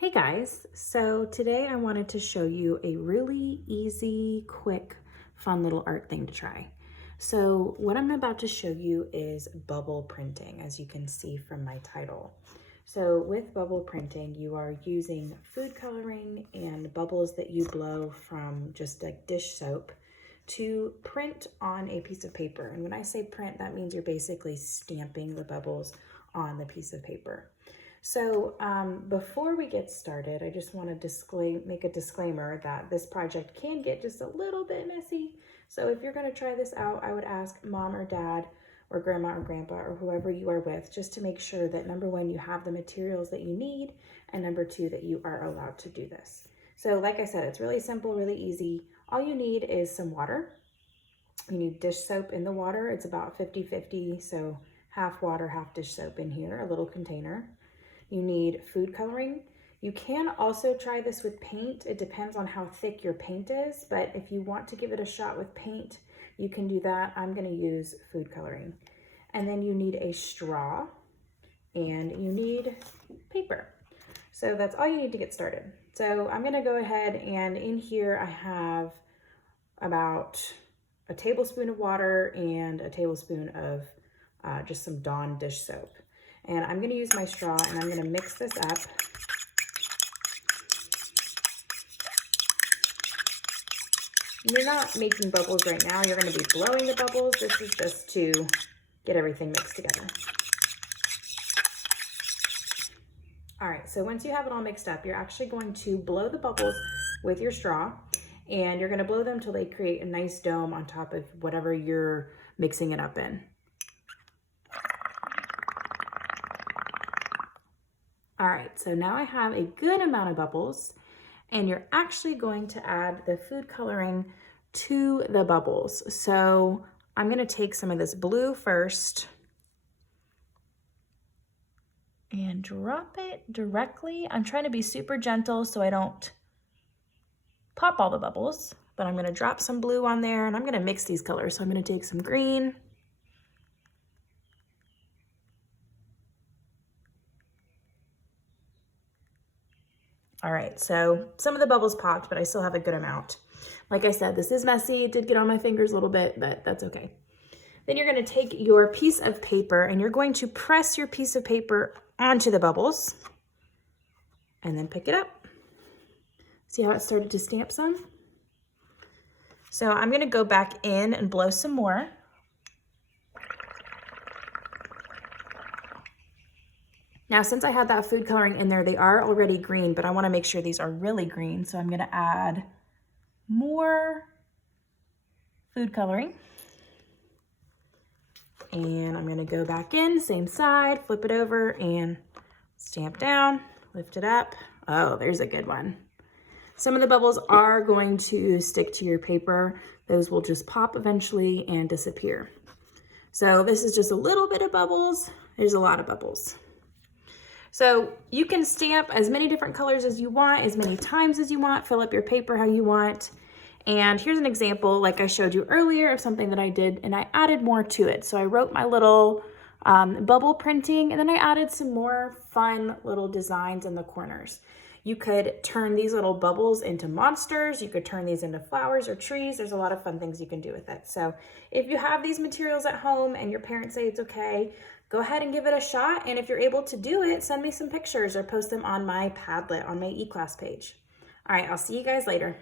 Hey guys, so today I wanted to show you a really easy, quick, fun little art thing to try. So what I'm about to show you is bubble printing, as you can see from my title. So with bubble printing, you are using food coloring and bubbles that you blow from just like dish soap to print on a piece of paper. And when I say print, that means you're basically stamping the bubbles on the piece of paper. So before we get started, I just want to make a disclaimer that this project can get just a little bit messy. So if you're going to try this out, I would ask mom or dad or grandma or grandpa or whoever you are with, just to make sure that number one, you have the materials that you need, and number two, that you are allowed to do this. So like I said, it's really simple, really easy. All you need is some water. You need dish soap in the water. It's about 50-50, so half water, half dish soap in here, a little container. You need food coloring. You can also try this with paint. It depends on how thick your paint is, but if you want to give it a shot with paint, you can do that. I'm gonna use food coloring. And then you need a straw and you need paper. So that's all you need to get started. So I'm gonna go ahead, and in here I have about a tablespoon of water and a tablespoon of just some Dawn dish soap. And I'm gonna use my straw and I'm gonna mix this up. You're not making bubbles right now. You're gonna be blowing the bubbles. This is just to get everything mixed together. All right, so once you have it all mixed up, you're actually going to blow the bubbles with your straw, and you're gonna blow them till they create a nice dome on top of whatever you're mixing it up in. All right, so now I have a good amount of bubbles, and you're actually going to add the food coloring to the bubbles. So I'm gonna take some of this blue first and drop it directly. I'm trying to be super gentle so I don't pop all the bubbles, but I'm gonna drop some blue on there, and I'm gonna mix these colors. So I'm gonna take some green, all right, so some of the bubbles popped, but I still have a good amount. Like I said, this is messy. It did get on my fingers a little bit, but that's okay. Then you're gonna take your piece of paper and you're going to press your piece of paper onto the bubbles and then pick it up. See how it started to stamp some? So I'm gonna go back in and blow some more. Now, since I had that food coloring in there, they are already green, but I wanna make sure these are really green. So I'm gonna add more food coloring. And I'm gonna go back in, same side, flip it over and stamp down, lift it up. Oh, there's a good one. Some of the bubbles are going to stick to your paper. Those will just pop eventually and disappear. So this is just a little bit of bubbles. There's a lot of bubbles. So you can stamp as many different colors as you want, as many times as you want, fill up your paper how you want. And here's an example, like I showed you earlier, of something that I did, and I added more to it. So I wrote my little bubble printing, and then I added some more fun little designs in the corners. You could turn these little bubbles into monsters. You could turn these into flowers or trees. There's a lot of fun things you can do with it. So if you have these materials at home and your parents say it's okay, go ahead and give it a shot. And if you're able to do it, send me some pictures or post them on my Padlet on my eClass page. All right, I'll see you guys later.